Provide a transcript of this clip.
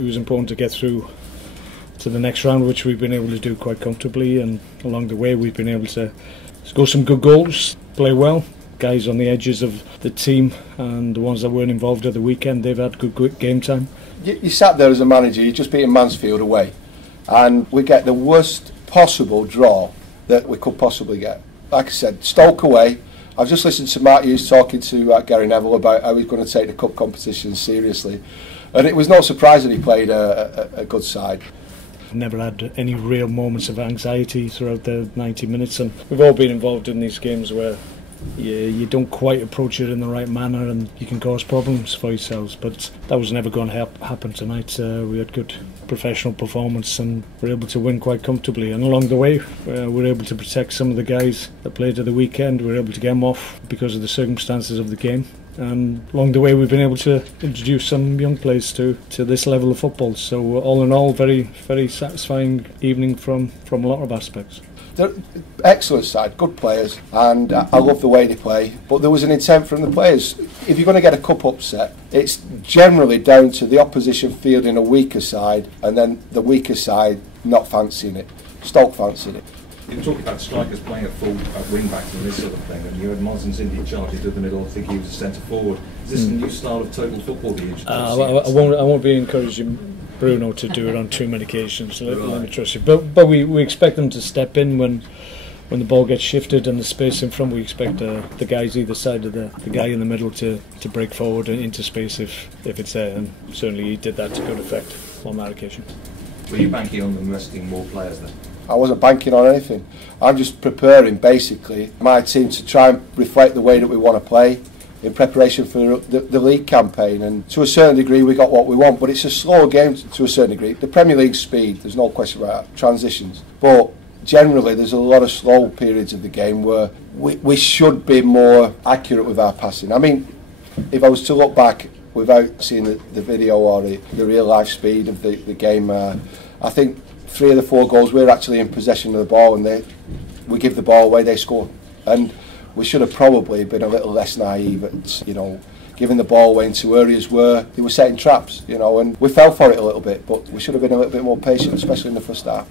It was important to get through to the next round, which we've been able to do quite comfortably, and along the way we've been able to score some good goals, play well. Guys on the edges of the team and the ones that weren't involved at the weekend, they've had good game time. You sat there as a manager, you just beaten Mansfield away, and we get the worst possible draw that we could possibly get. Like I said, Stoke away. I've just listened to Martins talking to Gary Neville about how he's going to take the cup competition seriously, and it was no surprise that he played a good side. Never had any real moments of anxiety throughout the 90 minutes, and we've all been involved in these games where you don't quite approach it in the right manner and you can cause problems for yourselves, but that was never going to happen tonight. We had good professional performance and were able to win quite comfortably, and along the way we were able to protect some of the guys that played at the weekend. We were able to get them off because of the circumstances of the game, and along the way we've been able to introduce some young players to this level of football. So all in all, very satisfying evening from a lot of aspects. They're excellent side, good players, and I love the way they play, but there was an intent from the players. If you're going to get a cup upset, it's generally down to the opposition fielding a weaker side and then the weaker side not fancying it. Stoke fancied it. You talk about strikers playing at wing backs and this sort of thing, and you had Martins Indi in charge, he did the middle, I think he was a centre forward. Is this a new style of total football that you I won't be encouraging Bruno to do it on too many occasions. Let me trust you. But we expect them to step in when the ball gets shifted and the space in front. We expect the guys either side of the guy in the middle to break forward and into space if it's there, and certainly he did that to good effect on that occasion. Were you banking on them resting more players then? I wasn't banking on anything. I'm just preparing basically my team to try and reflect the way that we want to play in preparation for the league campaign, and to a certain degree we got what we want, but it's a slow game to a certain degree. The Premier League speed, there's no question about that, transitions, but generally there's a lot of slow periods of the game where we should be more accurate with our passing. I mean, if I was to look back without seeing the video or the real life speed of the game, I think 3 of the 4 goals we're actually in possession of the ball, and we give the ball away, they score. And we should have probably been a little less naive at, giving the ball away into areas where they were setting traps, and we fell for it a little bit, but we should have been a little bit more patient, especially in the first half.